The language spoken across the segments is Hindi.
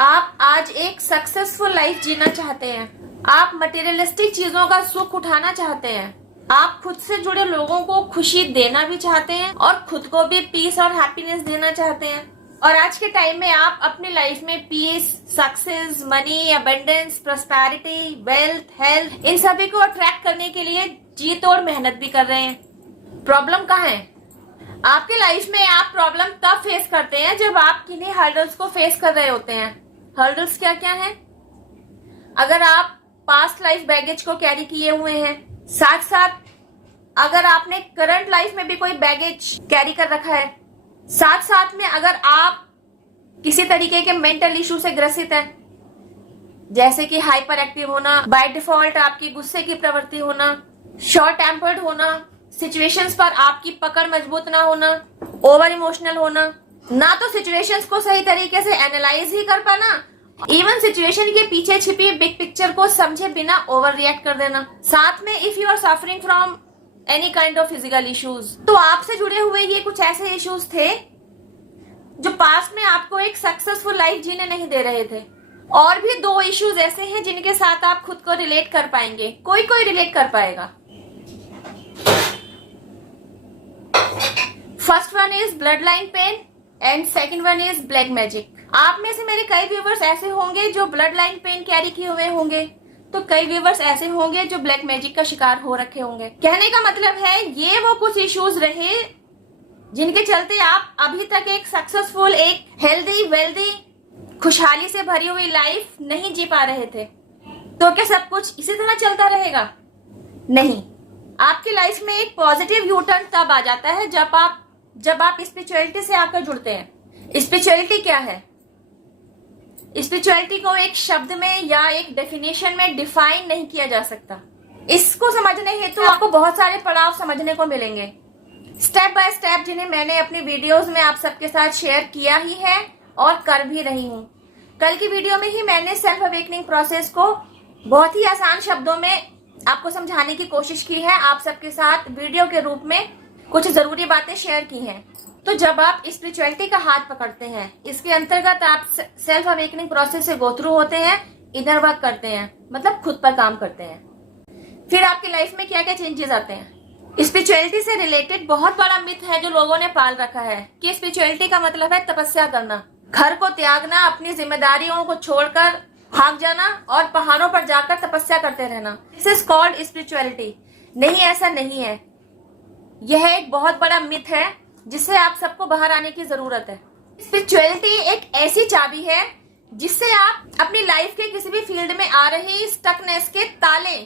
आप आज एक सक्सेसफुल लाइफ जीना चाहते हैं। आप मटेरियलिस्टिक चीजों का सुख उठाना चाहते हैं। आप खुद से जुड़े लोगों को खुशी देना भी चाहते हैं और खुद को भी पीस और हैप्पीनेस देना चाहते हैं। और आज के टाइम में आप अपनी लाइफ में peace, success, money, abundance, prosperity, wealth, health, इन सभी को अट्रैक्ट करने के लिए जी तोड़ मेहनत भी कर रहे हैं। प्रॉब्लम कहाँ है? आपके लाइफ में आप प्रॉब्लम तब फेस करते हैं जब आप किन्हीं हर्डल्स को फेस कर रहे होते हैं। हर्डल्स क्या क्या हैं? अगर आप पास्ट लाइफ बैगेज को कैरी किए हुए हैं, साथ साथ अगर आपने करंट लाइफ में भी कोई बैगेज कैरी कर रखा है, साथ साथ में अगर आप किसी तरीके के मेंटल इशू से ग्रसित हैं, जैसे कि हाइपर एक्टिव होना, बाय डिफॉल्ट आपकी गुस्से की प्रवृत्ति होना, शॉर्ट टेम्पर्ड होना, सिचुएशंस पर आपकी पकड़ मजबूत ना होना, ओवर इमोशनल होना, ना तो सिचुएशंस को सही तरीके से एनालाइज ही कर पाना, इवन सिचुएशन के पीछे छिपी बिग पिक्चर को समझे बिना ओवर रिएक्ट कर देना। साथ में if you are suffering from any kind of physical issues, तो आपसे जुड़े हुए ये कुछ ऐसे इश्यूज थे जो पास्ट में आपको एक सक्सेसफुल लाइफ जीने नहीं दे रहे थे। और भी दो इश्यूज ऐसे हैं जिनके साथ आप खुद को रिलेट कर पाएंगे, कोई कोई रिलेट कर पाएगा। First one is blood line pain and second one is black magic. आप में से मेरे कई व्यूवर्स ऐसे होंगे जो ब्लड लाइन पेन कैरी किए हुए होंगे, तो कई व्यूवर्स ऐसे होंगे जो ब्लैक मैजिक का शिकार हो रखे होंगे। कहने का मतलब है ये वो कुछ इश्यूज रहे जिनके चलते आप अभी तक एक सक्सेसफुल, एक हेल्दी, वेल्दी, खुशहाली से भरी हुई लाइफ नहीं जी पा रहे थे। तो क्या सब कुछ इसी तरह चलता रहेगा? नहीं, आपकी लाइफ में एक पॉजिटिव यू टर्न तब आ जाता है जब आप स्पिरिचुअलिटी से आकर जुड़ते हैं। स्पिरिचुअलिटी क्या है? स्पिरिचुअलिटी को एक शब्द में या एक डेफिनेशन में डिफाइन नहीं किया जा सकता। इसको समझने हेतु आपको बहुत सारे पड़ाव समझने को मिलेंगे, स्टेप बाय स्टेप, जिन्हें मैंने अपनी वीडियोस में आप सबके साथ शेयर किया ही है और कर भी रही हूँ। कल की वीडियो में ही मैंने सेल्फ अवेकनिंग प्रोसेस को बहुत ही आसान शब्दों में आपको समझाने की कोशिश की है। आप सबके साथ वीडियो के रूप में कुछ जरूरी बातें शेयर की हैं। तो जब आप स्पिरिचुअलिटी का हाथ पकड़ते हैं, इसके अंतर्गत आप सेल्फ अवेकनिंग प्रोसेस से गो थ्रू होते हैं, इनर वर्क करते हैं, मतलब खुद पर काम करते हैं। फिर आपकी लाइफ में क्या क्या चेंजेस आते हैं? स्पिरिचुअलिटी से रिलेटेड बहुत बड़ा मिथ है जो लोगों ने पाल रखा है कि स्पिरिचुअलिटी का मतलब है तपस्या करना, घर को त्यागना, अपनी जिम्मेदारियों को छोड़कर भाग जाना और पहाड़ों पर जाकर तपस्या करते रहना। This is called spirituality. नहीं, ऐसा नहीं है। यह एक बहुत बड़ा मिथ है जिससे आप सबको बाहर आने की जरूरत है। स्पिरिचुअलिटी एक ऐसी चाबी है जिससे आप अपनी लाइफ के किसी भी फील्ड में आ रही स्टकनेस के ताले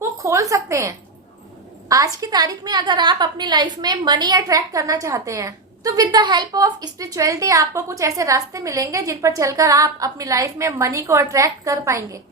को खोल सकते हैं। आज की तारीख में अगर आप अपनी लाइफ में मनी अट्रैक्ट करना चाहते हैं, तो with the help of spirituality आपको कुछ ऐसे रास्ते मिलेंगे जिन पर चलकर आप अपनी लाइफ में मनी को अट्रैक्ट कर पाएंगे।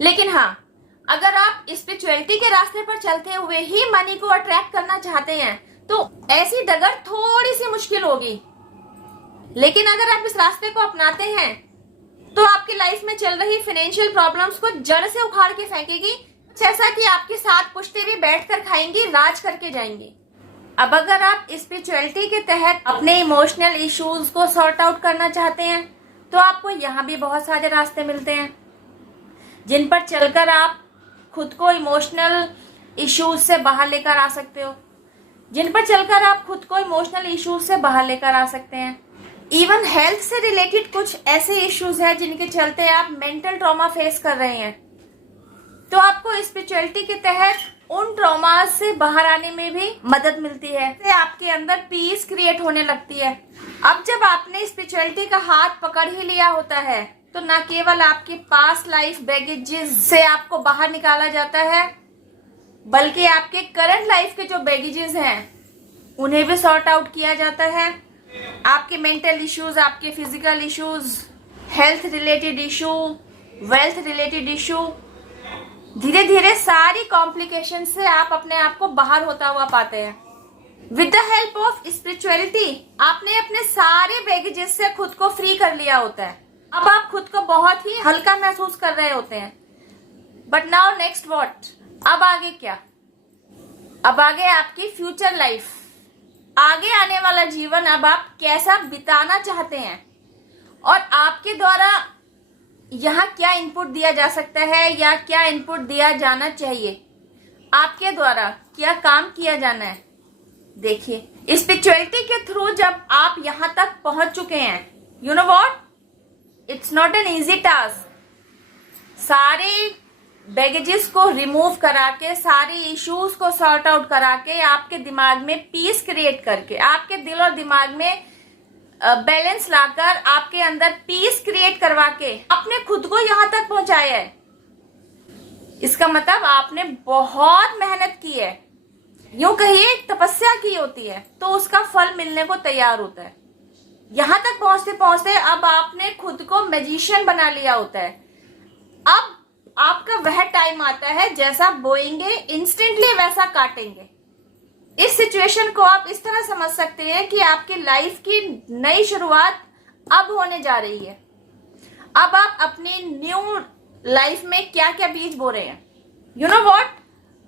लेकिन हाँ, अगर आप स्पिरिचुअलिटी के रास्ते पर चलते हुए ही मनी को अट्रैक्ट करना चाहते हैं, तो ऐसी डगर थोड़ी सी मुश्किल होगी। लेकिन अगर आप इस रास्ते को अपनाते हैं, तो आपकी लाइफ में चल रही फाइनेंशियल प्रॉब्लम्स को जड़ से उखाड़ के फेंकेगी, जैसा कि आपके साथ पुश्ते भी बैठकर खाएंगी, राज करके जाएंगी। अब अगर आप स्पिरिचुअलिटी के तहत अपने इमोशनल इश्यूज को सॉर्ट आउट करना चाहते हैं, तो आपको यहाँ भी बहुत सारे रास्ते मिलते हैं जिन पर चलकर आप खुद को इमोशनल इश्यूज से बाहर लेकर आ सकते हो, जिन पर चलकर आप खुद को इमोशनल इश्यूज से बाहर लेकर आ सकते हैं। इवन हेल्थ से रिलेटेड कुछ ऐसे इश्यूज हैं जिनके चलते आप मेंटल ट्रॉमा फेस कर रहे हैं, तो आपको स्पिरिचुअलिटी के तहत उन ट्रॉमा से बाहर आने में भी मदद मिलती है। तो आपके अंदर पीस क्रिएट होने लगती है। अब जब आपने स्पिरिचुअलिटी का हाथ पकड़ ही लिया होता है, तो न केवल आपके पास्ट लाइफ बैगेजेस से आपको बाहर निकाला जाता है, बल्कि आपके करंट लाइफ के जो बैगेजेस हैं उन्हें भी सॉर्ट आउट किया जाता है। आपके मेंटल इश्यूज, आपके physical issues, health related issue, wealth related issue, धीरे धीरे सारी कॉम्प्लिकेशन से आप अपने आप को बाहर होता हुआ पाते हैं। With the help of spirituality आपने अपने सारे बैगेजेस से खुद को फ्री कर लिया होता है। अब आप खुद को बहुत ही हल्का महसूस कर रहे होते हैं। But now next what? अब आगे क्या? अब आगे आपकी फ्यूचर लाइफ, आगे आने वाला जीवन अब आप कैसा बिताना चाहते हैं, और आपके द्वारा यहाँ क्या इनपुट दिया जा सकता है या क्या इनपुट दिया जाना चाहिए, आपके द्वारा क्या काम किया जाना है। देखिए, स्पिरिचुअलिटी के थ्रू जब आप यहाँ तक पहुंच चुके हैं, you know what, it's not an easy task. सारे बैगेजेस को रिमूव करा के, सारे इश्यूज को सॉर्ट आउट करा के, आपके दिमाग में पीस क्रिएट करके, आपके दिल और दिमाग में बैलेंस लाकर, आपके अंदर पीस क्रिएट करवा के आपने खुद को यहां तक पहुंचाया है। इसका मतलब आपने बहुत मेहनत की है, यूं कहिए तपस्या की होती है, तो उसका फल मिलने को तैयार होता है। यहां तक पहुंचते पहुंचते अब आपने खुद को मैजिशियन बना लिया होता है। अब आपका वह टाइम आता है, जैसा बोएंगे इंस्टेंटली वैसा काटेंगे। इस सिचुएशन को आप इस तरह समझ सकते हैं कि आपकी लाइफ की नई शुरुआत अब होने जा रही है। अब आप अपनी न्यू लाइफ में क्या क्या बीज बो रहे हैं, यू नो व्हाट,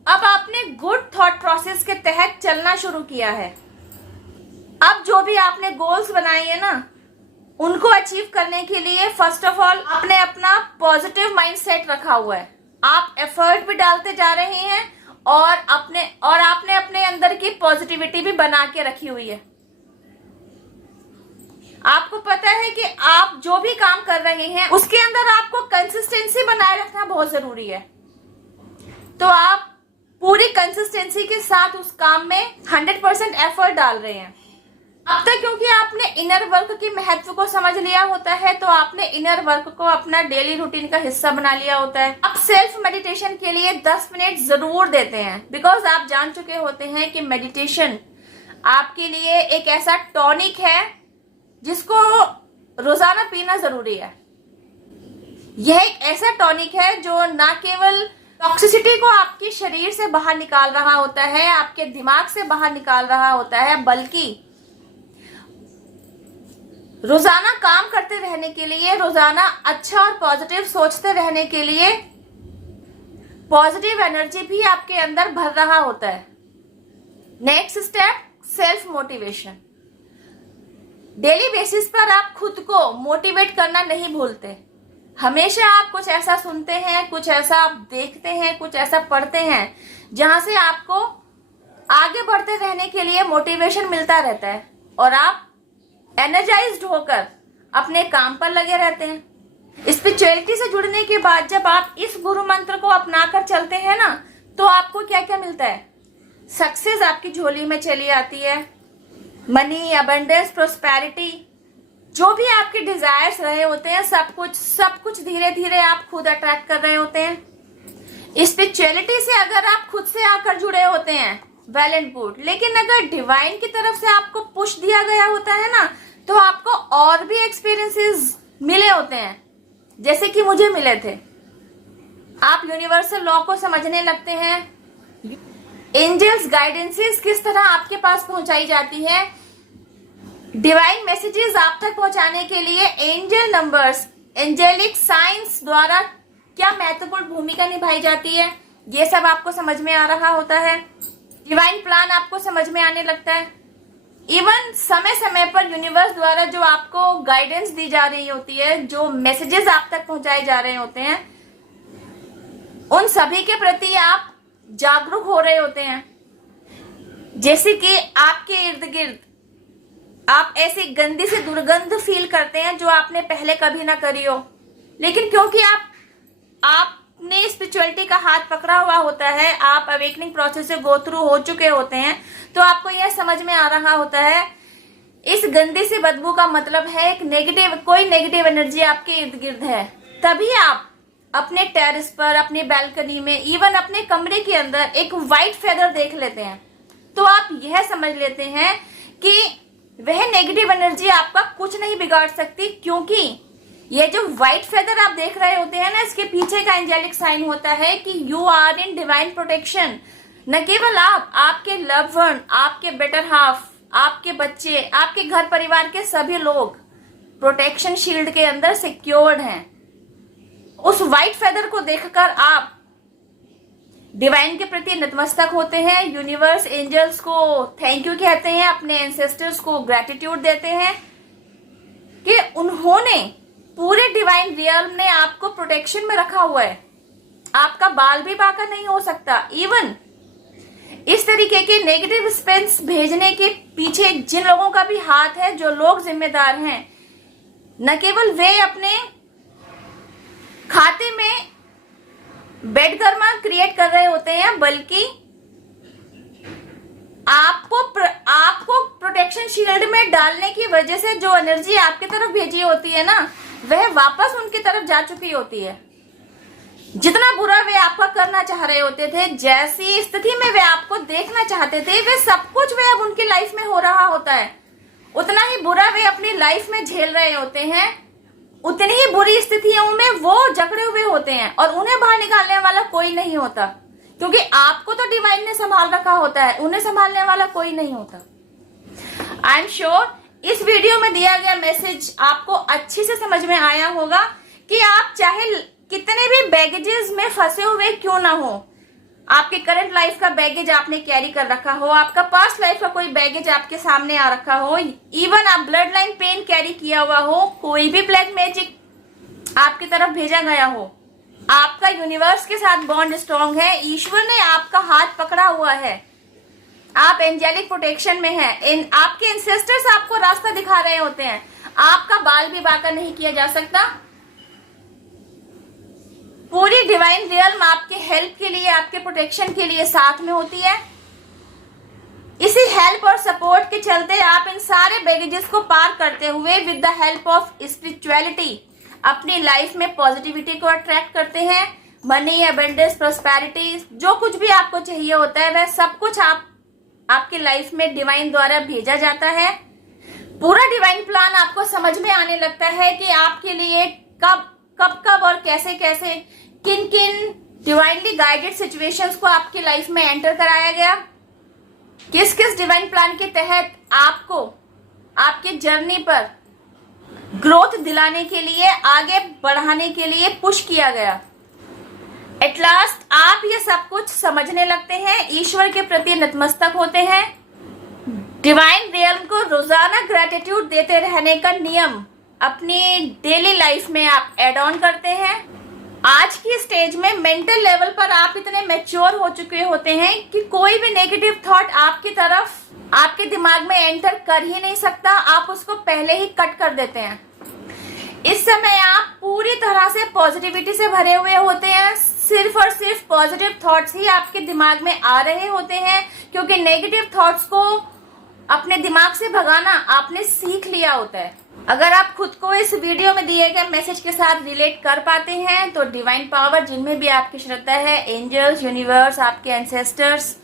अब आपने गुड थॉट प्रोसेस के तहत चलना शुरू किया है। अब जो भी आपने गोल्स बनाए हैं ना, उनको अचीव करने के लिए फर्स्ट ऑफ ऑल आपने अपना पॉजिटिव माइंडसेट रखा हुआ है। आप एफर्ट भी डालते जा रहे हैं और आपने अपने अंदर की पॉजिटिविटी भी बना के रखी हुई है। आपको पता है कि आप जो भी काम कर रहे हैं उसके अंदर आपको कंसिस्टेंसी बनाए रखना बहुत जरूरी है। तो आप पूरी कंसिस्टेंसी के साथ उस काम में 100% एफर्ट डाल रहे हैं। अब तक क्योंकि आपने इनर वर्क के महत्व को समझ लिया होता है, तो आपने इनर वर्क को अपना डेली रूटीन का हिस्सा बना लिया होता है। अब सेल्फ मेडिटेशन के लिए 10 मिनट जरूर देते हैं, बिकॉज आप जान चुके होते हैं कि मेडिटेशन आपके लिए एक ऐसा टॉनिक है जिसको रोजाना पीना जरूरी है। यह एक ऐसा टॉनिक है जो ना केवल टॉक्सिसिटी को आपके शरीर से बाहर निकाल रहा होता है, आपके दिमाग से बाहर निकाल रहा होता है, बल्कि रोजाना काम करते रहने के लिए, रोजाना अच्छा और पॉजिटिव सोचते रहने के लिए पॉजिटिव एनर्जी भी आपके अंदर भर रहा होता है। Next step, self motivation. Daily basis पर आप खुद को मोटिवेट करना नहीं भूलते। हमेशा आप कुछ ऐसा सुनते हैं, कुछ ऐसा आप देखते हैं, कुछ ऐसा पढ़ते हैं जहां से आपको आगे बढ़ते रहने के लिए मोटिवेशन मिलता रहता है और आप एनर्जाइज्ड होकर अपने काम पर लगे रहते हैं। स्पिरिचुअलिटी से जुड़ने के बाद जब आप इस गुरु मंत्र को अपनाकर चलते हैं ना, तो आपको क्या क्या मिलता है। सक्सेस आपकी झोली में चली आती है, मनी, अबंडेंस, प्रोस्पेरिटी, जो भी आपके डिजायर्स रहे होते हैं, सब कुछ धीरे धीरे आप खुद अट्रैक्ट कर रहे होते हैं। स्पिरिचुअलिटी से अगर आप खुद से आकर जुड़े होते हैं, वेल एंड गुड, लेकिन अगर डिवाइन की तरफ से आपको पुश दिया गया होता है ना, तो आपको और भी एक्सपीरियंसेस मिले होते हैं, जैसे कि मुझे मिले थे। आप यूनिवर्सल लॉ को समझने लगते हैं, एंजल्स गाइडेंसेस किस तरह आपके पास पहुंचाई जाती है, डिवाइन मैसेजेस आप तक पहुंचाने के लिए एंजल नंबर्स, एंजेलिक साइंस द्वारा क्या महत्वपूर्ण भूमिका निभाई जाती है, ये सब आपको समझ में आ रहा होता है। डिवाइन प्लान आपको समझ में आने लगता है। इवन समय समय पर यूनिवर्स द्वारा जो आपको गाइडेंस दी जा रही होती है, जो मैसेजेस आप तक पहुंचाए जा रहे होते हैं, उन सभी के प्रति आप जागरूक हो रहे होते हैं। जैसे कि आपके इर्द गिर्द आप ऐसी गंदी सी दुर्गंध फील करते हैं जो आपने पहले कभी ना करी हो, लेकिन क्योंकि आपने स्पिरिचुअलिटी का हाथ पकड़ा हुआ होता है, आप अवेकनिंग प्रोसेस से गो थ्रू हो चुके होते हैं, तो आपको यह समझ में आ रहा होता है इस गंदी सी बदबू का मतलब है कोई नेगेटिव एनर्जी आपके इर्द गिर्द है। तभी आप अपने टेरेस पर, अपने बैल्कनी में, इवन अपने कमरे के अंदर एक व्हाइट फेदर देख लेते हैं, तो आप यह समझ लेते हैं कि वह नेगेटिव एनर्जी आपका कुछ नहीं बिगाड़ सकती, क्योंकि ये जो व्हाइट फेदर आप देख रहे होते हैं ना, इसके पीछे का एंजेलिक साइन होता है कि you are in divine protection. न केवल आप, आपके लव्ड वन, आपके बेटर हाफ, आपके बच्चे, आपके घर परिवार के सभी लोग प्रोटेक्शन शील्ड के अंदर सिक्योर्ड हैं। उस व्हाइट फेदर को देखकर आप डिवाइन के प्रति नतमस्तक होते हैं, यूनिवर्स, एंजल्स को थैंक यू कहते हैं, अपने एंसेस्टर्स को ग्रेटिट्यूड देते हैं कि उन्होंने पूरे डिवाइन रियल्म ने आपको प्रोटेक्शन में रखा हुआ है। आपका बाल भी बाका नहीं हो सकता। इवन इस तरीके के नेगेटिव स्पेल्स भेजने के पीछे जिन लोगों का भी हाथ है, जो लोग जिम्मेदार हैं, न केवल वे अपने खाते में बेड कर्मा क्रिएट कर रहे होते हैं, बल्कि आपको प्रोटेक्शन शील्ड में डालने की वजह से जो एनर्जी आपकी तरफ भेजी होती है ना, वह वापस उनकी तरफ जा चुकी होती है। जितना बुरा वे आपका करना चाह रहे होते थे, जैसी स्थिति में वे आपको देखना चाहते थे, वे सब कुछ वे अब उनकी लाइफ में हो रहा होता है। उतना ही बुरा वे अपनी लाइफ में झेल रहे होते हैं, उतनी ही बुरी स्थितियों में वो जकड़े हुए होते हैं और उन्हें बाहर निकालने वाला कोई नहीं होता, क्योंकि आपको तो डिवाइन ने संभाल रखा होता है, उन्हें संभालने वाला कोई नहीं होता। आई एम श्योर इस वीडियो में दिया गया मैसेज आपको अच्छे से समझ में आया होगा कि आप चाहे कितने भी बैगेजेस में फंसे हुए क्यों ना हो, आपके करंट लाइफ का बैगेज आपने कैरी कर रखा हो, आपका पास्ट लाइफ का कोई बैगेज आपके सामने आ रखा हो, इवन आप ब्लड लाइन पेन कैरी किया हुआ हो, कोई भी ब्लैक मैजिक आपकी तरफ भेजा गया हो, आपका यूनिवर्स के साथ बॉन्ड स्ट्रांग है, ईश्वर ने आपका हाथ पकड़ा हुआ है, आप एंजेलिक प्रोटेक्शन में हैं, आपके एंसेस्टर्स आपको रास्ता दिखा रहे होते हैं, आपका बाल भी बाका नहीं किया जा सकता। पूरी डिवाइन रियल्म आपके हेल्प के लिए, आपके प्रोटेक्शन के लिए साथ में होती है। इसी हेल्प और सपोर्ट के चलते आप इन सारे बैगेजेस को पार करते हुए with the help of spirituality अपनी लाइफ में पॉजिटिविटी को अट्रैक्ट करते हैं। मनी, अबंडेंस, प्रोस्पेरिटी, जो कुछ भी आपको चाहिए होता है, वह सब कुछ आपकी लाइफ में डिवाइन द्वारा भेजा जाता है। पूरा डिवाइन प्लान आपको समझ में आने लगता है कि आपके लिए कब और कैसे कैसे किन किन डिवाइनली गाइडेड सिचुएशंस को आपकी लाइफ में एंटर कराया गया, किस किस डिवाइन प्लान के तहत आपको आपके जर्नी पर ग्रोथ दिलाने के लिए, आगे बढ़ाने के लिए पुश किया गया। एट लास्ट आप ये सब कुछ समझने लगते हैं, ईश्वर के प्रति नतमस्तक होते हैं, डिवाइन रियल्म को रोजाना ग्रेटिट्यूड देते रहने का नियम अपनी डेली लाइफ में आप एड ऑन करते हैं। आज की स्टेज में मेंटल लेवल पर आप इतने मैच्योर हो चुके होते हैं कि कोई भी नेगेटिव थॉट आपकी तरफ आपके दिमाग में एंटर कर ही नहीं सकता, आप उसको पहले ही कट कर देते हैं। इस समय आप पूरी तरह से पॉजिटिविटी से भरे हुए होते हैं, सिर्फ और सिर्फ पॉजिटिव थॉट्स ही आपके दिमाग में आ रहे होते हैं, क्योंकि नेगेटिव थॉट्स को अपने दिमाग से भगाना आपने सीख लिया होता है। अगर आप खुद को इस वीडियो में दिए गए मैसेज के साथ रिलेट कर पाते हैं, तो डिवाइन पावर जिनमें भी आपकी श्रद्धा है, एंजल्स, यूनिवर्स, आपके ancestors,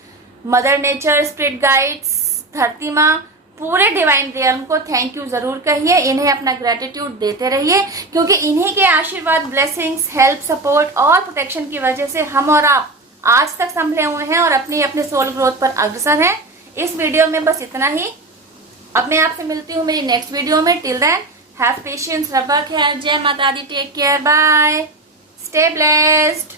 mother nature, spirit guides, धरती माँ, पूरे डिवाइन रियल्म को थैंक यू जरूर कहिए, इन्हें अपना ग्रेटिट्यूड देते रहिए, क्योंकि इन्हीं के आशीर्वाद, ब्लेसिंग्स, हेल्प, सपोर्ट और प्रोटेक्शन की वजह से हम और आप आज तक संभले हुए हैं और अपने सोल ग्रोथ पर अग्रसर हैं। इस वीडियो में बस इतना ही। अब मैं आपसे मिलती हूँ मेरी नेक्स्ट वीडियो में। टिल देन हैव पेशेंस, रब ख्याल, जय माता दी, take care, bye, stay blessed.